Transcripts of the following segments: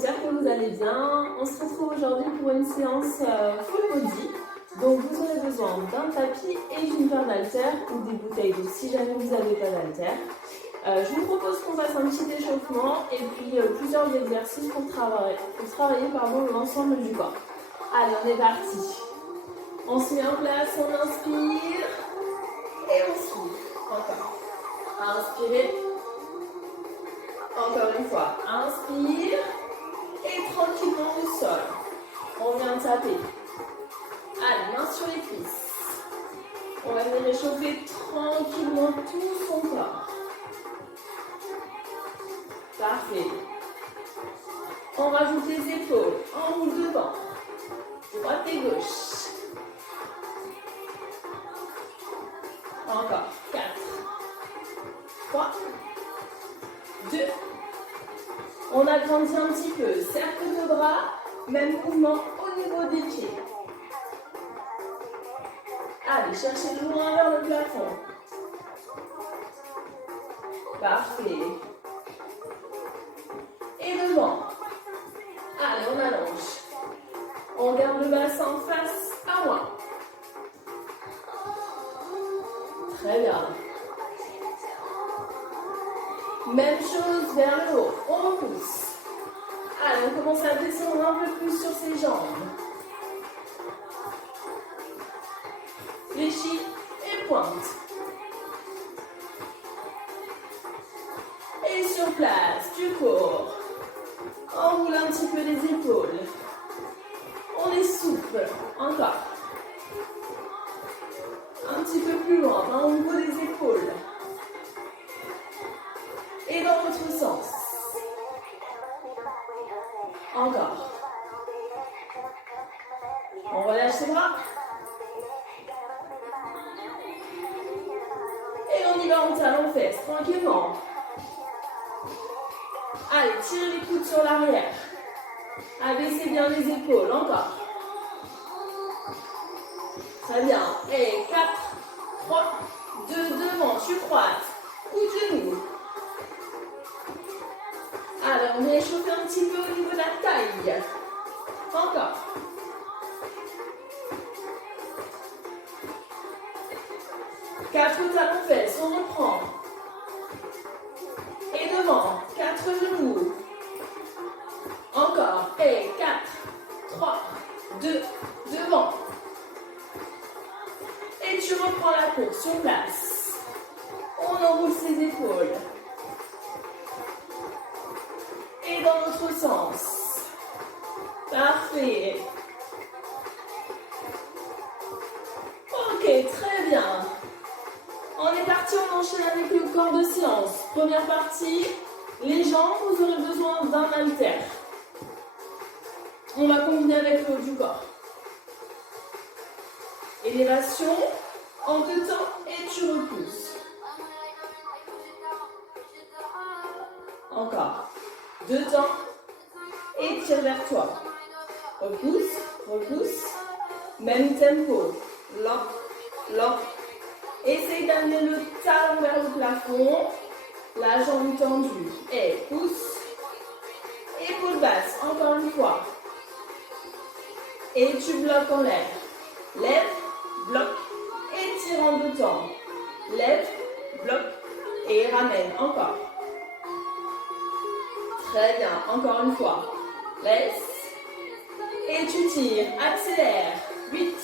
j'espère que vous allez bien. On se retrouve aujourd'hui pour une séance full body. Donc vous aurez besoin d'un tapis et d'une paire d'haltères ou des bouteilles d'eau si jamais vous n'avez pas d'haltères. Je vous propose qu'on fasse un petit échauffement et puis plusieurs exercices pour travailler l'ensemble du corps. Allez, on est parti. On se met en place, on inspire et on souffle. Encore. Inspirez. Encore une fois. Inspire et tranquillement au sol. On vient taper. Allez, main sur les cuisses. On va venir réchauffer tranquillement tout son corps. Parfait. On rajoute les épaules, en roule devant, droite et gauche. Encore. 4, 3, 2. On agrandit un petit peu. Cercle de bras, même mouvement au niveau des pieds. Allez, cherchez loin vers le plafond. Parfait. Et devant. Allez, on allonge. On garde le bassin face à moi. Très bien. Même chose vers le haut. On repousse. Allez, on commence à descendre un peu plus sur ses jambes. Fléchis et pointe. Et sur place, tu cours. On roule un petit peu les épaules. On est souple. Encore. Un petit peu plus loin, au niveau des épaules. Et dans l'autre sens. Encore. On relâche les bras. Et on y va en talons-fesses, tranquillement. Allez, tirez les coudes sur l'arrière. Abaissez bien les épaules, encore. Très bien. Et 4, 3, 2, devant, tu croises. Coup de genou. Alors, on va échauffer un petit peu au niveau de la taille. Encore. Quatre talons fesses, on reprend. Et devant, 4 genoux. Encore. Et 4, 3, 2, devant. Et tu reprends la course sur place. On enroule ses épaules. Et dans l'autre sens. Parfait. Ok, très bien. On est parti, on enchaîne avec le corps de séance. Première partie, les jambes, vous aurez besoin d'un haltère. On va combiner avec le haut du corps. Élévation, en 2 temps et tu repousses. Encore. 2 temps et tire vers toi. Repousse, repousse. Même tempo. Lock, lock. Essaye d'amener le talon vers le plafond. La jambe tendue. Et pousse. Épaule basse. Encore une fois. Et tu bloques en l'air. Lève, bloque et tire en 2 temps. Lève, bloque et ramène. Encore. Très bien. Encore une fois. Laisse. Et tu tires. Accélère. 8,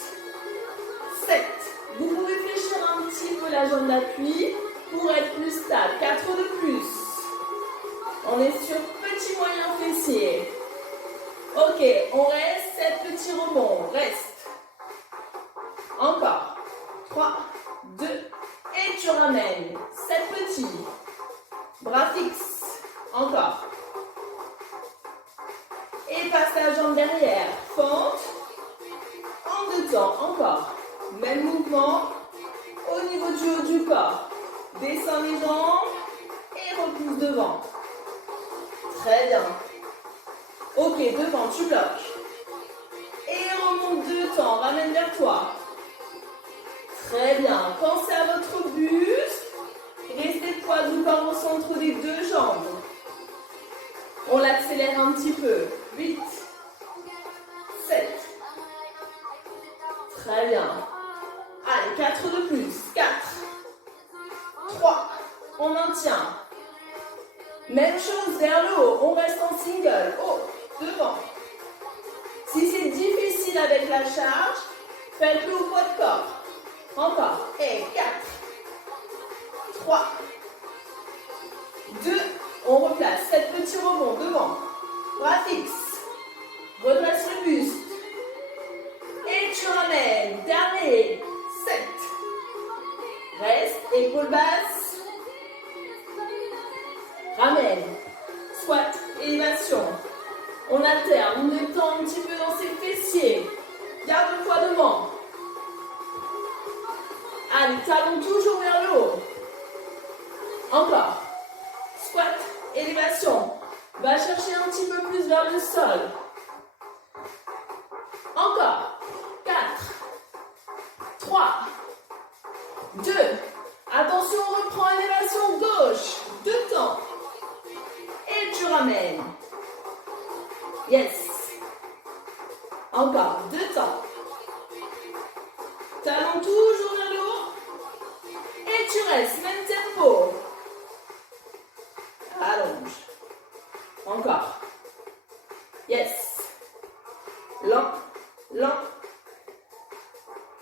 7. Vous pouvez fléchir un petit peu la jambe d'appui pour être plus stable. 4 de plus. On est sur petit moyen fessier. Ok, on reste. 7 petits rebonds. Reste. Encore. 3, 2. Et tu ramènes. 7 petits. Bras fixes. Encore. Et passe la jambe derrière. Fente. En 2 temps. Encore. Même mouvement. Au niveau du haut du corps. Descends les jambes. Et repousse devant. Très bien. Ok, devant, tu bloques. Et remonte 2 temps. Ramène vers toi. Très bien. Pensez à votre buste. Restez poids du corps au centre des 2 jambes. On l'accélère un petit peu. 8, 7. Très bien. Allez, 4 de plus. 4, 3. On maintient. Même chose vers le haut. On reste en single. Haut, devant. Si c'est difficile avec la charge, faites-le au poids de corps. Encore. Et 4, 3, 2. On replace. 7 petits rebonds devant. Bras fixe. Redresse le buste. Et tu ramènes. Dernier. 7. Reste. Épaules basses. Ramène. Squat. Élévation. On alterne. On détend un petit peu dans ses fessiers. Garde le poids devant. Allez, talons toujours vers le haut. Encore. Squat. Élévation. Va chercher un petit peu plus vers le sol. Encore. 4, 3, 2. Attention, on reprend élévation gauche. 2 temps. Et tu ramènes. Yes. Encore. 2 temps. Talons toujours vers le haut. Et tu restes. Même tempo. Allonge. Encore. Yes. Lent. Lent.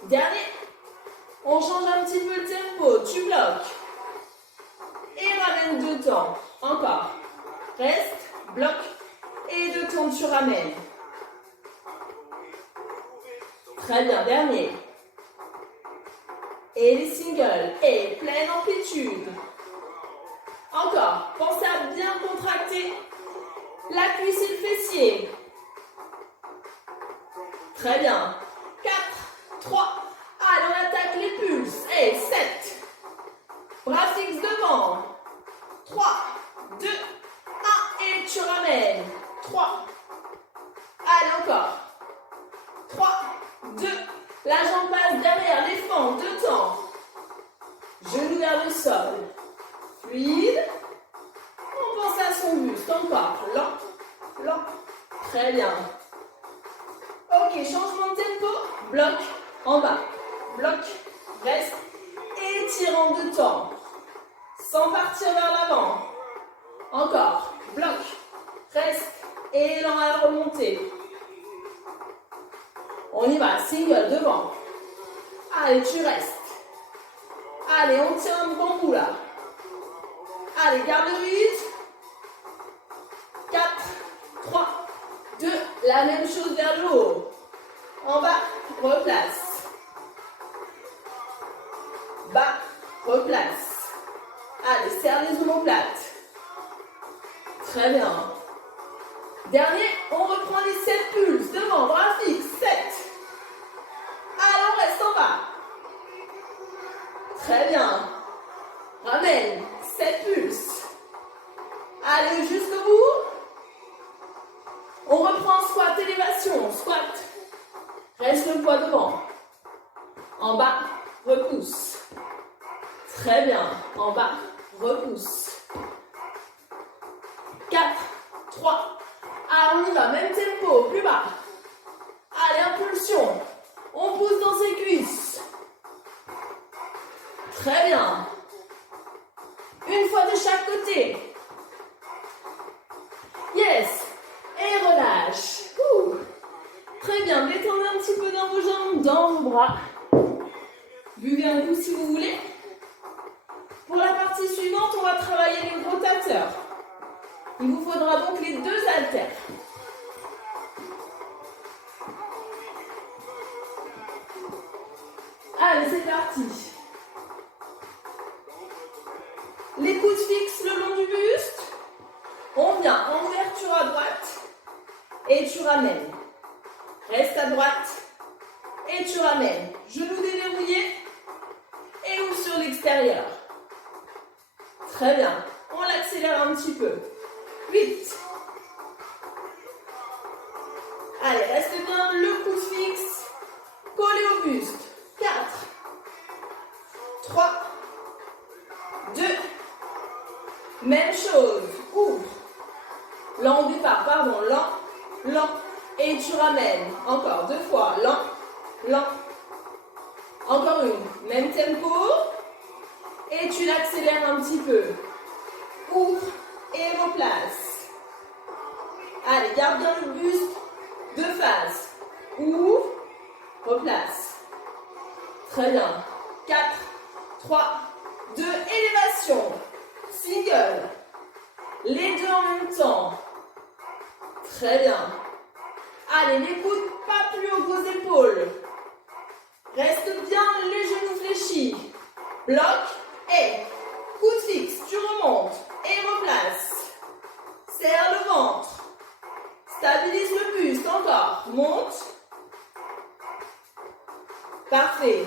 Dernier. On change un petit peu le tempo. Tu bloques. Et ramène 2 temps. Encore. Reste. Bloque. Et 2 temps, tu ramènes. Très bien. Dernier. Et les singles. Et pleine amplitude. Encore. Pensez à bien contracter la cuisse et le fessier. Très bien. 4, 3. Allez, on attaque les pulses. Et 7. Bras fixes devant. 3, 2, 1. Et tu ramènes. 3. Allez, encore. 3, 2. La jambe passe derrière les fentes. 2 temps. Genou vers le sol. Fluide. On pense à son buste. Encore. Lent. Lent. Très bien. Ok, changement de tempo. Bloc. En bas. Bloc. Reste. Étire en 2 temps. Sans partir vers l'avant. Encore. Bloc. Reste. Élan à la remontée. On y va. Single devant. Allez, tu restes. Allez, on tient un bambou là. Allez, garde le rythme. 4, 3, 2. La même chose vers le haut. En bas, replace. Bas, replace. Allez, serre les omoplates. Très bien. Dernier, on reprend les 7 pulses. Devant, bras fixes. 7. Allez, on reste en bas. Très bien. Ramène. 7 pulses. Allez, jusqu'au bout. On reprend squat, élévation. Squat. Reste le poids devant. En bas, repousse. Très bien. En bas, repousse. 4, 3. Ah, on y va. Même tempo. Plus bas. Allez, impulsion. On pousse dans ses cuisses. Très bien. Une fois de chaque côté. Yes. Et relâche. Très bien. Détendez un petit peu dans vos jambes, dans vos bras. Buvez un coup si vous voulez. Pour la partie suivante, on va travailler les rotateurs. Il vous faudra donc les 2 haltères. Allez, c'est parti. Les coudes fixes le long du buste. On vient en ouverture à droite et tu ramènes. Reste à droite et tu ramènes. Genoux déverrouillés et ouvre sur l'extérieur. Très bien. On l'accélère un petit peu. 8. Allez, reste bien le coude fixe collé au buste. 4, 3, 2. Même chose. Ouvre. Lent au départ, pardon, lent, lent. Et tu ramènes. Encore 2 fois, lent, lent. Encore une, même tempo. Et tu l'accélères un petit peu. Ouvre et replace. Allez, garde bien le buste de face. Ouvre, replace. Très bien. 4, 3, 2, élévation. Single. Les deux en même temps. Très bien. Allez, les coudes pas plus haut que vos épaules. Reste bien les genoux fléchis. Bloc et coude fixe. Tu remontes et replace. Serre le ventre. Stabilise le buste. Encore. Monte. Parfait.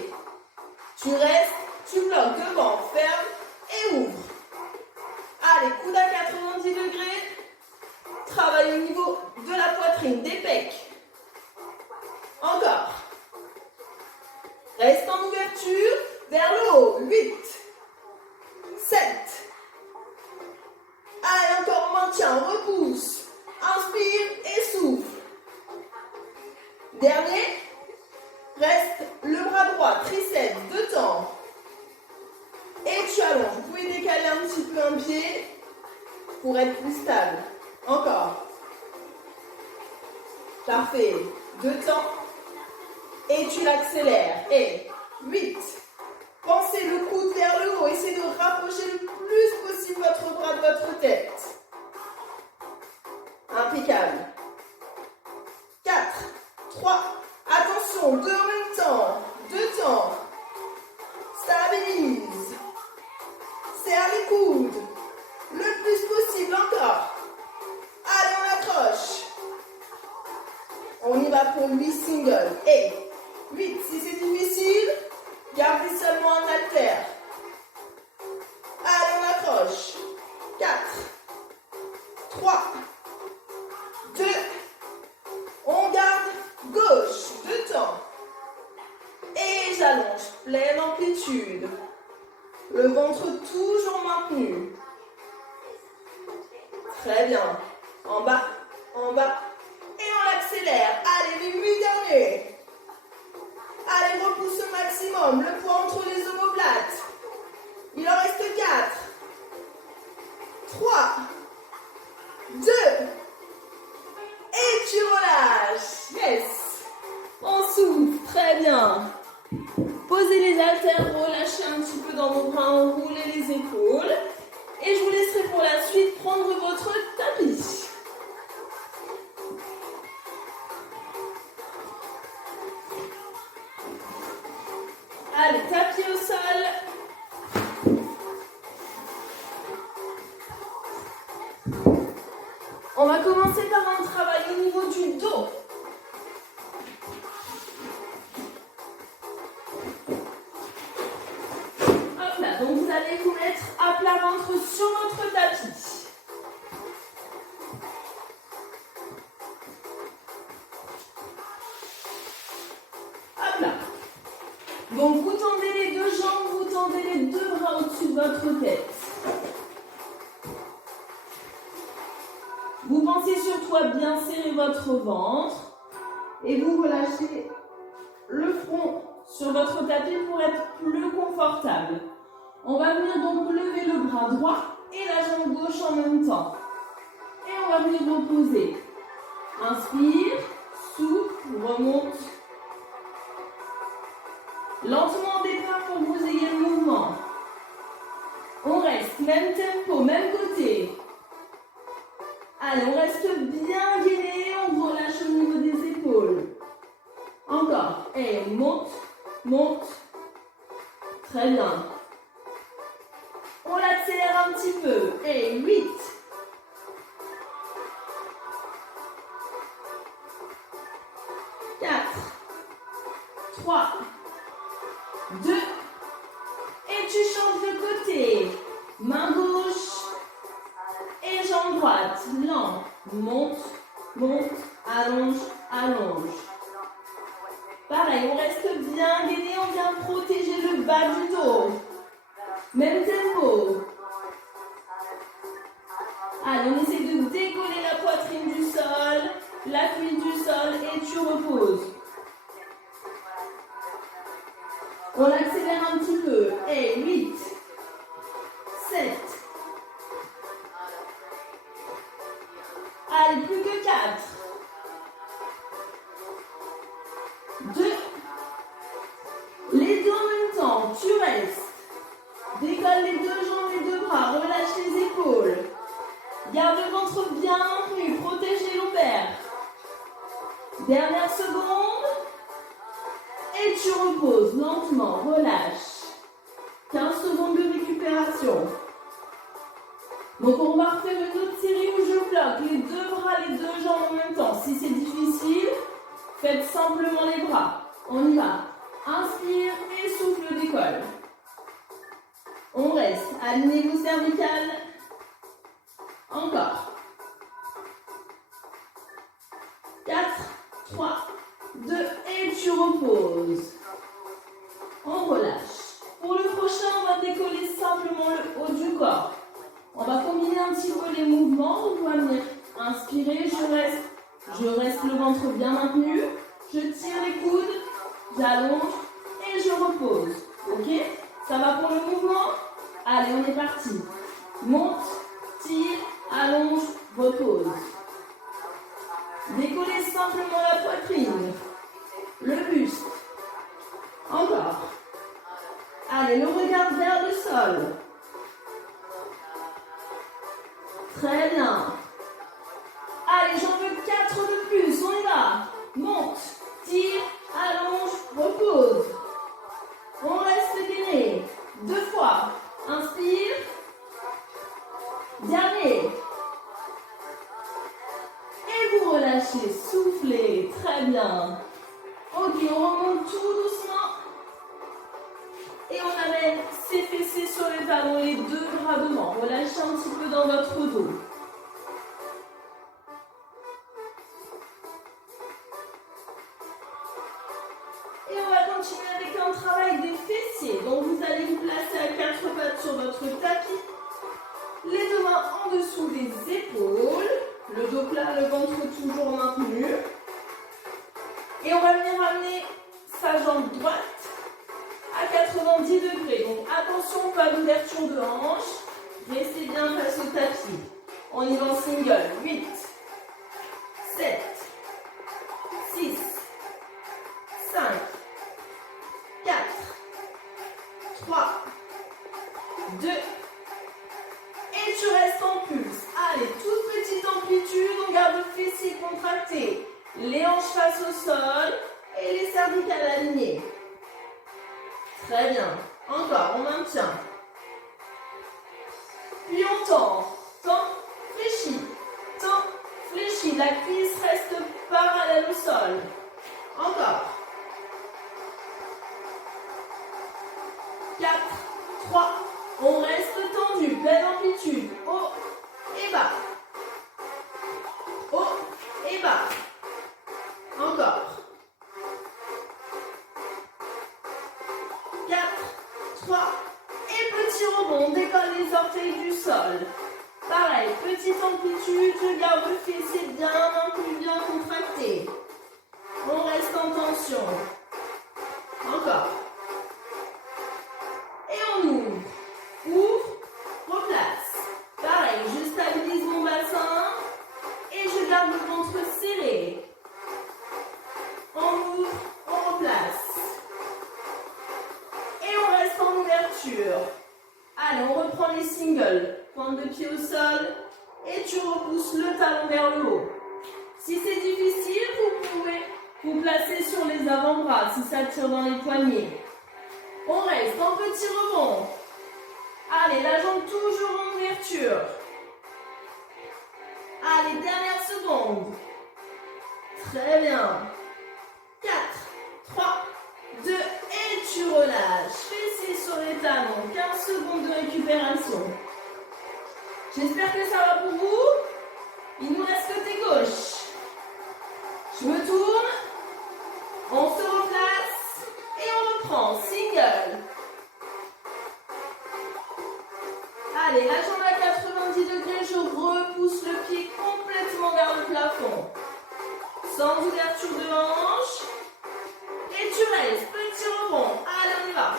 Tu restes, tu bloques devant. Ferme et ouvre. Allez, coude à 90 degrés. Travaille au niveau de la poitrine, des pecs. Encore. Reste en ouverture vers le haut. 8, 7. Allez, encore maintien, repousse. Inspire et souffle. Dernier. Reste le bras droit, triceps, deux temps. Et tu allonges. Vous pouvez décaler un petit peu un pied pour être plus stable. Encore. Parfait. Deux temps. Et tu l'accélères. Et 8. Pensez le coude vers le haut. Essayez de rapprocher le plus possible votre bras de votre tête. Impeccable. 4, 3. Attention, 2 en même temps. 2 temps. Stabilise. Serre les coudes. Le plus possible encore. Allez, on accroche. On y va pour 8 singles. Et 8, si c'est difficile, gardez seulement un haltère. Allez, on accroche. 4, 3, 2, on garde gauche, 2 temps. Et j'allonge, pleine amplitude. Le ventre toujours maintenu. Très bien. En bas, en bas. Et on l'accélère. Allez, les 8 derniers. Allez, repousse au maximum. Le poids entre les omoplates. Il en reste 4. 3. 2. Et tu relâches. Yes. On souffle. Très bien. Posez les haltères, relâchez un petit peu dans vos bras, enroulez les épaules. Et je vous laisserai pour la suite prendre votre tapis. Allez, tapis au sol. On va commencer par un travail au niveau du dos. Hop là, donc vous allez vous mettre à plat ventre sur votre tapis. Hop là. Donc vous tendez les deux jambes, vous tendez les deux bras au-dessus de votre tête. Vous pensez surtout à bien serrer votre ventre et vous relâchez le front sur votre tapis pour être plus confortable. On va venir donc lever le bras droit et la jambe gauche en même temps. Et on va venir reposer. Inspire, souffle, remonte. Lentement au départ pour que vous ayez le mouvement. On reste, même tempo, même côté. Allez, on reste bien gainé, on relâche au niveau des épaules. Encore. Et monte, monte. Très bien. On l'accélère un petit peu. Et 8. 4. 3. 2. Et tu changes de côté. Main gauche et jambe droite. Lent. Monte, monte, allonge, allonge. Pareil, on reste bien gainé, on vient protéger le bas du dos. Même tempo. Allez, on essaie de décoller la l'appui du sol et tu reposes. On accélère un petit peu. Et 8, 7. Allez, plus que 4. 2. Les deux en même temps, tu restes. Décolle les deux jambes, les deux bras, relâche les épaules. Garde le ventre bien tenu, protège les lombaires. Dernière seconde. Et tu reposes lentement, relâche. 15 secondes de récupération. Donc on va refaire une autre série où je bloque les deux bras, les deux jambes en même temps. Si c'est difficile, faites simplement les bras. On y va. Inspire et souffle, décolle. On reste. Alignez vos cervicales. Encore. 4, 3, 2 et tu reposes. On relâche. Pour le prochain, on va décoller simplement le haut du corps. On va combiner un petit peu les mouvements. On va venir inspirer, je reste le ventre bien maintenu. Je tire les coudes, j'allonge et je repose. Ok? Ça va pour le mouvement? Allez, on est parti. Monte, tire, allonge, repose. Décollez simplement la poitrine, le buste. Encore. Allez, le regard vers le sol. Très bien. Allez, j'en veux 4 de plus. On y va. Monte, tire, allonge, repose. On reste gainé. 2 fois. Inspire. Dernier. Et vous relâchez. Soufflez. Très bien. Ok, on remonte tout doucement. Et on amène ses fessiers sur les talons, les deux bras devant. Relâchez un petit peu dans votre dos. Et on va continuer avec un travail des fessiers. Donc vous allez vous placer à 4 pattes sur votre tapis. Les deux mains en dessous des épaules. Le dos plat, le ventre toujours maintenu. Et on va venir amener sa jambe droite à 90 degrés. Donc attention, pas d'ouverture de hanche. Restez bien face au tapis. On y va en single. 8, 7, 6, 5, 4, 3, 2, et tu restes en pulse. Allez, toute petite amplitude, on garde le fessier contracté. Les hanches face au sol et les cervicales alignées. Très bien. Encore, on maintient. Puis on tend. Tend, fléchit. Tend, fléchit. La cuisse reste parallèle au sol. Encore. 4, 3, on reste tendu. Pleine amplitude. Haut et bas. Haut et bas. Encore. 4, 3, et petit rebond, on décolle les orteils du sol. Pareil, petite amplitude, je garde le fessier bien maintenu, bien contracté. On reste en tension. Encore. Et on ouvre. Ouvre, replace. Pareil, je stabilise mon bassin et je garde le ventre serré. On ouvre, on replace. Et on reste en ouverture. Allez, on reprend les singles. Pointe de pied au sol et tu repousses le talon vers le haut. Si c'est difficile, vous pouvez vous placer sur les avant-bras si ça tire dans les poignets. On reste en petit rebond. Allez, la jambe toujours en ouverture. Allez, dernière seconde. Très bien. 4, 3, 2, et tu relâches. Fessiers sur les talons. 15 secondes de récupération. J'espère que ça va pour vous. Il nous reste côté gauche. Je me tourne. On se replace. Et on reprend. Single. Allez, la jambe à 90 degrés. Je repousse le pied complètement vers le plafond. sans ouverture de hanche. Et tu restes, petit rebond. Allez, on y va.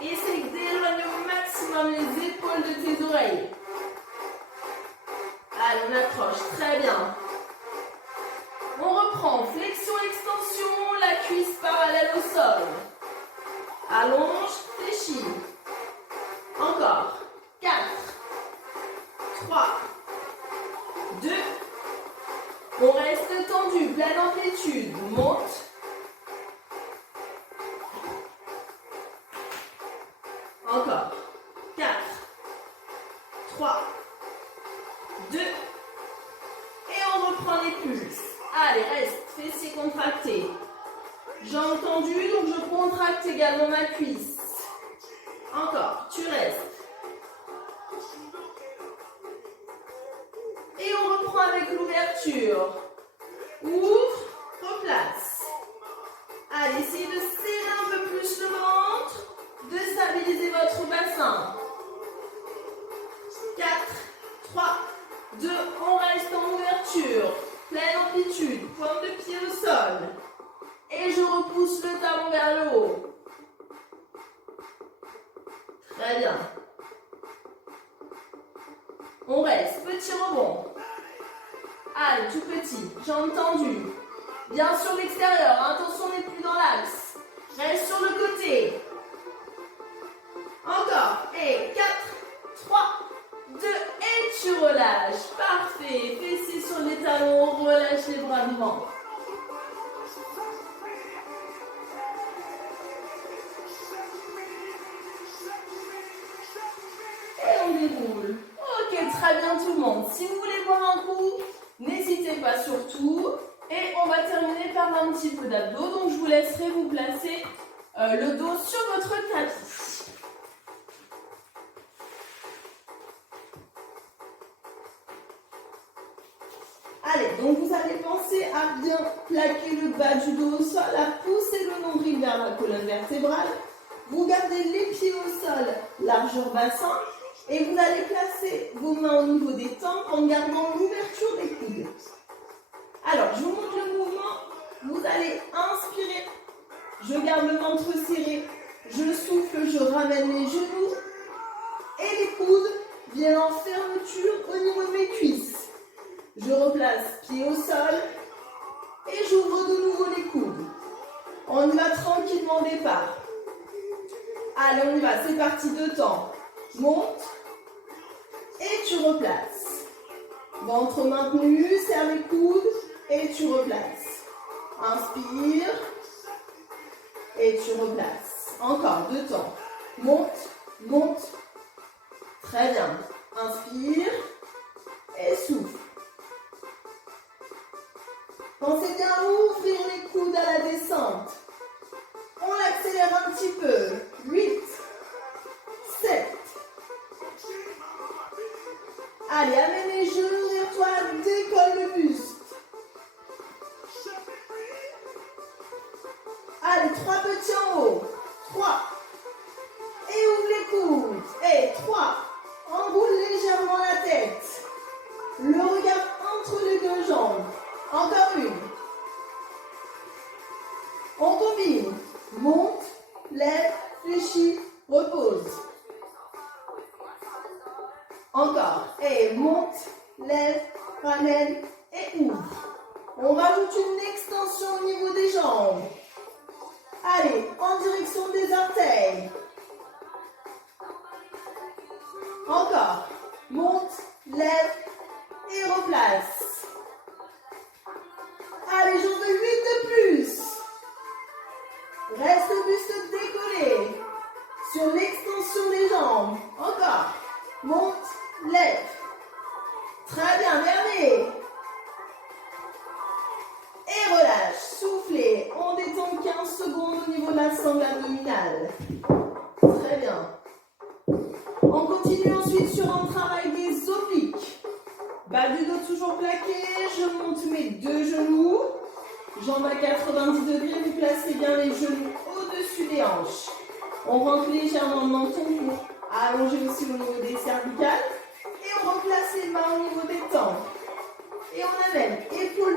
Essaye d'éloigner au maximum les épaules de tes oreilles. Allez, on accroche, très bien. On reprend, flexion, extension, la cuisse parallèle au sol. Allonge, fléchis. Encore. 4, 3, 2. On reste tendu, pleine amplitude. Monte. Encore. 4, 3, 2. Et on reprend les pulses. Allez, reste, fessiers contractés. Jambes tendues, donc je contracte également ma cuisse. Encore, tu restes. Et on reprend avec l'ouverture. Ouvre, replace. Allez, essayez de serrer un peu plus le ventre, de stabiliser votre bassin. 4, 3, 2, on reste en ouverture. Pleine amplitude, pointe de pied au sol. Et je repousse le talon vers le haut. Très bien. On reste, petit rebond. Allez, tout petit, jambes tendues. Bien sur l'extérieur, attention, on n'est plus dans l'axe. Reste sur le côté. Encore. Et 4, 3, 2, et tu relâches. Parfait. Fessiers sur les talons, relâche les bras devant. Et on déroule. Ok, très bien tout le monde. Si vous voulez boire un coup, n'hésitez pas surtout. Et on va terminer par un petit peu d'abdos. Donc je vous laisserai vous placer le dos sur votre tapis. Allez, donc vous allez penser à bien plaquer le bas du dos au sol, à pousser le nombril vers la colonne vertébrale. Vous gardez les pieds au sol, largeur bassin. Et vous allez placer vos mains au niveau des tempes en gardant l'ouverture des coudes. Alors, je vous montre le mouvement. Vous allez inspirer. Je garde le ventre serré. Je souffle, je ramène les genoux. Et les coudes viennent en fermeture au niveau de mes cuisses. Je replace pied au sol. Et j'ouvre de nouveau les coudes. On y va tranquillement au départ. Allez, on y va. C'est parti, 2 temps. Monte. Et tu replaces. Ventre maintenu, serre les coudes et tu replaces. Inspire et tu replaces. Encore 2 temps. Monte, monte. Très bien. Inspire et souffle. Pensez bien à ouvrir les coudes à la descente. On l'accélère un petit peu. 8, 7. Allez, amène les genoux vers toi, décolle le buste. Allez, 3 petits en haut. 3. Et ouvre les coudes. Et 3. Enroule légèrement la tête. Le regard entre les 2 jambes. Encore une. On combine. Monte, lève, fléchis, repose. Encore. Et monte, lève, ramène et ouvre. On rajoute une extension au niveau des jambes. Allez, en direction des orteils. Encore. Monte, lève et replace. Allez, j'en veux 8 de plus. Reste le buste décollé. Sur l'extension des jambes. Encore. Monte, lève. Très bien, dernier. Et relâche. Soufflez. On détend 15 secondes au niveau de la sangle abdominale. Très bien. On continue ensuite sur un travail des obliques. Bas du dos toujours plaqué. Je monte mes 2 genoux. Jambes à 90 degrés. Vous placez bien les genoux au-dessus des hanches. On rentre légèrement le menton pour allonger aussi au niveau des cervicales. Et on replace les mains au niveau des tempes. Et on amène épaule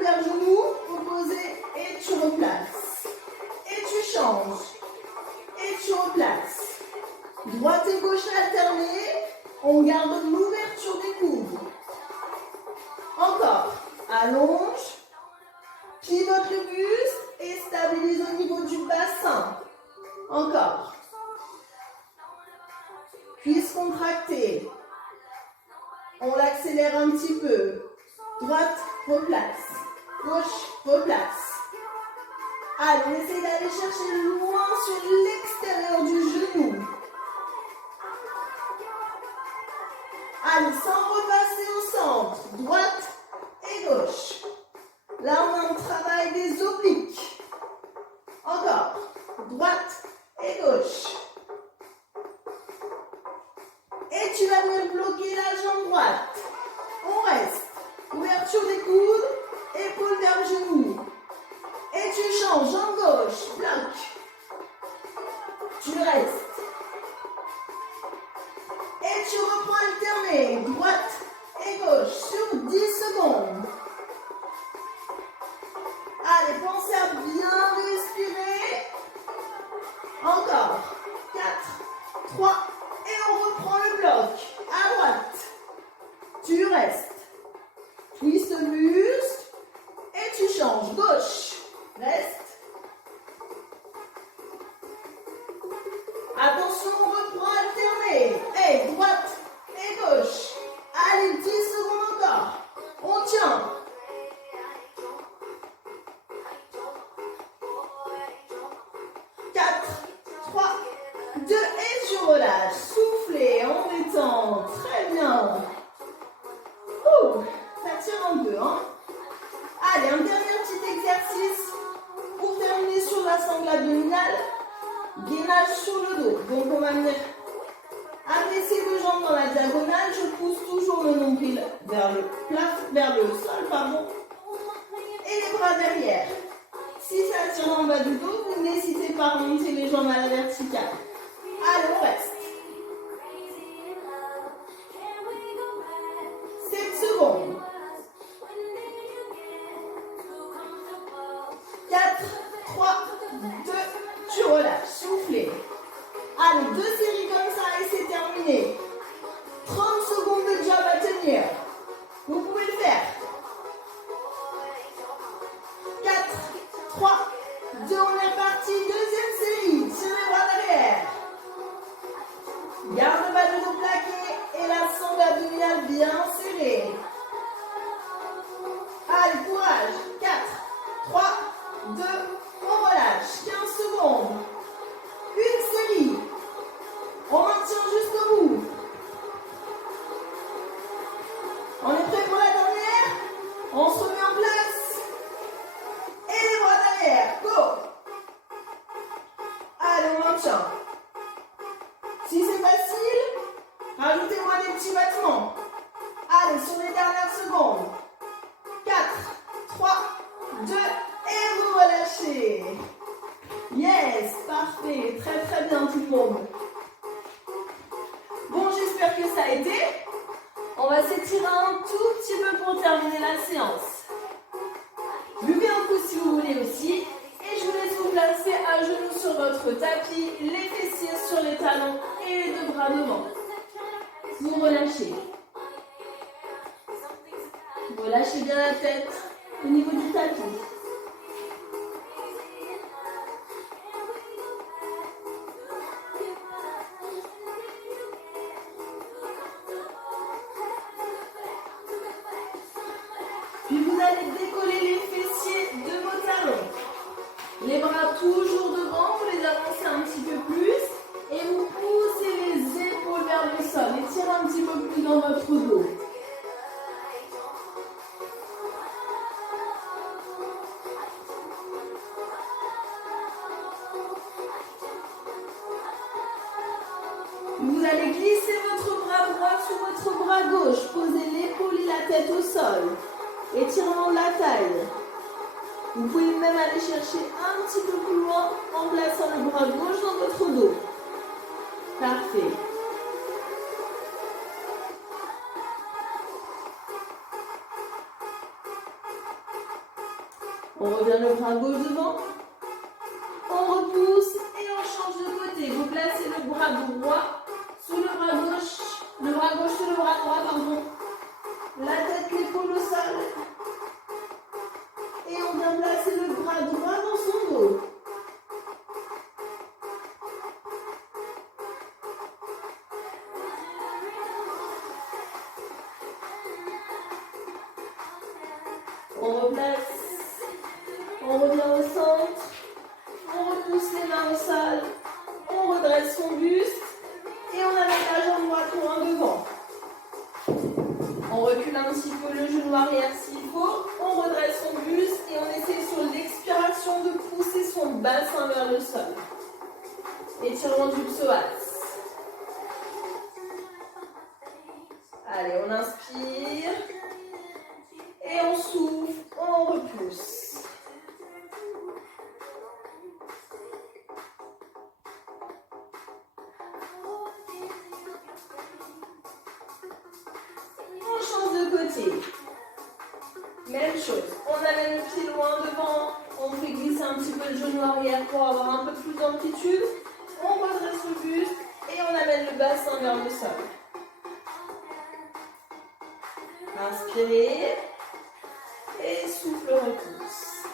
garde l'ouverture des coudes. Encore. Allonge. Pivote le buste et stabilise au niveau du bassin. Encore. Cuisse contractée. On l'accélère un petit peu. Droite, replace. Gauche, replace. Allez, on essaie d'aller chercher loin sur l'extérieur du genou. Allez, sans repasser au centre. Droite et gauche. Là, on a un travail des obliques. Encore. Droite et gauche. Et tu vas venir bloquer la jambe droite. On reste. Ouverture des coudes, épaules vers le genou. Et tu changes, jambe gauche, bloc. Tu restes. Et tu reprends alterné, droite et gauche sur 10 secondes. Allez, pensez à bien respirer. Encore. 4, 3, et on reprend le bloc. À droite. Tu restes. Twist le muscle. Et tu changes. Gauche. Reste. Attention, on reprend alterné. Et droite et gauche. Allez, 10 secondes encore. On tient. 4, 3, 2, et tu relâches. Soufflez, on détend. Très bien. Ça tire un peu, hein. Allez, un dernier petit exercice pour terminer sur la sangle abdominale. Gainage sur le dos. Donc, on va venir amener ces deux jambes dans la diagonale. Je pousse toujours le nombril vers le sol, pardon. Et les bras derrière. Si ça tire en bas du dos, vous n'hésitez pas à remonter les jambes à la verticale. Allez, on reste. 7 secondes. 4, 3, 2, tu relâches, soufflez. Allez, 2 séries comme ça et c'est terminé. 30 secondes de job à tenir. Vous pouvez le faire. 4, 3, 2, on est reparti. Deuxième série, tirez les bras derrière. Garde le bas de dos plaqué et la sangle abdominale bien serrée. Allez, courage. 4, 3, 2, on relâche. 15 secondes. Une série. On maintient jusqu'au bout. On est prêt pour la dernière? On se remet en place. Et les bras derrière. Go. Allez, on maintient. Si c'est facile, rajoutez-moi des petits battements. Allez, sur les dernières secondes. 4, 3, 2, et vous relâchez. Yes, parfait. Très très bien tout le monde. Bon, j'espère que ça a été. On va s'étirer un tout petit peu pour terminer la séance. Buvez un coup si vous voulez aussi. Et je vous laisse vous placer à genoux sur votre tapis, les fessiers sur les talons et les deux bras devant. Vous relâchez. Relâchez bien la tête au niveau du tapis. Puis vous allez décoller les fessiers de vos talons. Les bras toujours devant, vous les avancez un petit peu plus et vous poussez les épaules vers le sol. Étirez un petit peu plus dans votre dos. Vous allez glisser votre bras droit sur votre bras gauche. Posez l'épaule et la tête au sol. Étirement de la taille. Vous pouvez même aller chercher un petit peu plus loin en plaçant le bras gauche dans votre dos. Parfait. On revient le bras gauche devant. On repousse et on change de côté. Vous placez le bras droit sous le bras gauche Le bras gauche sur le bras droit, pardon. La tête, l'épaule au sol. Et on vient placer le bras droit dans son dos. On replace. On revient au centre. On repousse les mains au sol. On redresse son buste. Et on amène la jambe droite loin devant. On recule un petit peu le genou arrière s'il faut. On redresse son buste et on essaie sur l'expiration de pousser son bassin vers le sol. Étirement du psoas. Allez, on inspire. Et on souffle, on repousse. On change de côté. Même chose. On amène le pied loin devant. On fait glisser un petit peu le genou arrière pour avoir un peu plus d'amplitude. On redresse le buste et on amène le bassin vers le sol. Inspirez. Et souffle, repousse.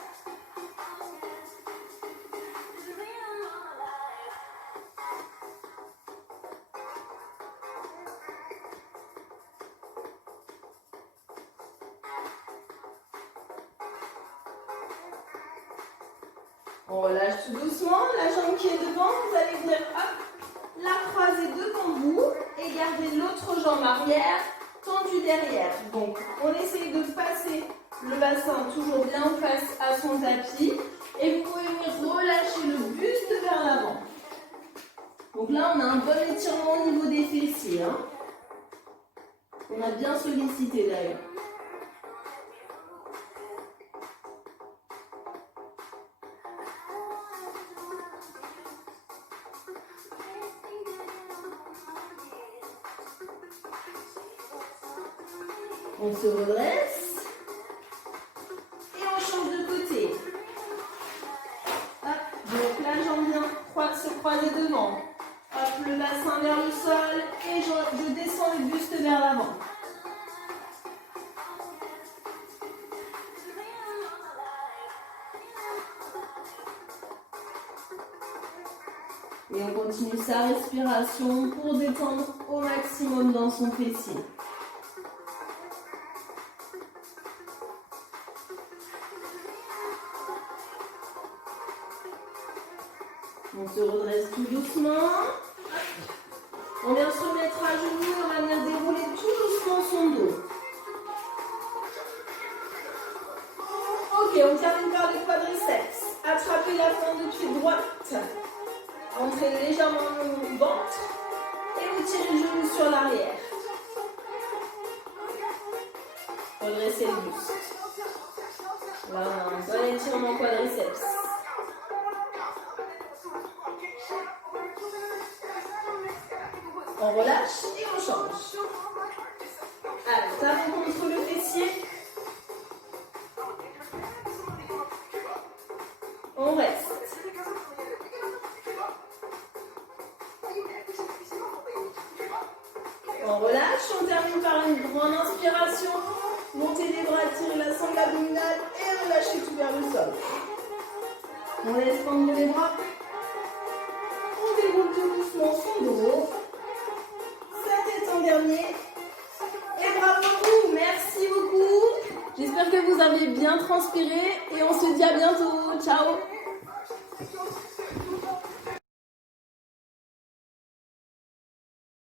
On relâche tout doucement, la jambe qui est devant, vous allez venir hop, la croiser devant vous et garder l'autre jambe arrière tendue derrière. Donc on essaye de passer le bassin toujours bien en face à son tapis et vous pouvez venir relâcher le buste vers l'avant. Donc là on a un bon étirement au niveau des fessiers. On a bien sollicité d'ailleurs. On se redresse et on change de côté. Hop, donc la jambe vient se croiser devant. Hop, le bassin vers le sol et je descends le buste vers l'avant. Et on continue sa respiration pour détendre au maximum dans son fessier. On se redresse tout doucement. On vient se mettre à genoux et on va venir dérouler tout doucement son dos. Ok, on termine par les quadriceps. Attrapez la pointe de pied droite. Entrez légèrement le ventre. Et vous tirez le genou sur l'arrière. Redressez le buste. Là, on a un bon étirement quadriceps. On relâche et on change. Allez, talon contre le fessier. On reste. On relâche, on termine par une grande inspiration. Montez les bras, tirez la sangle abdominale et relâchez tout vers le sol. On laisse prendre les bras. On déroule tout doucement son dos. Dernier. Et bravo à vous, merci beaucoup. J'espère que vous avez bien transpiré et on se dit à bientôt. Ciao.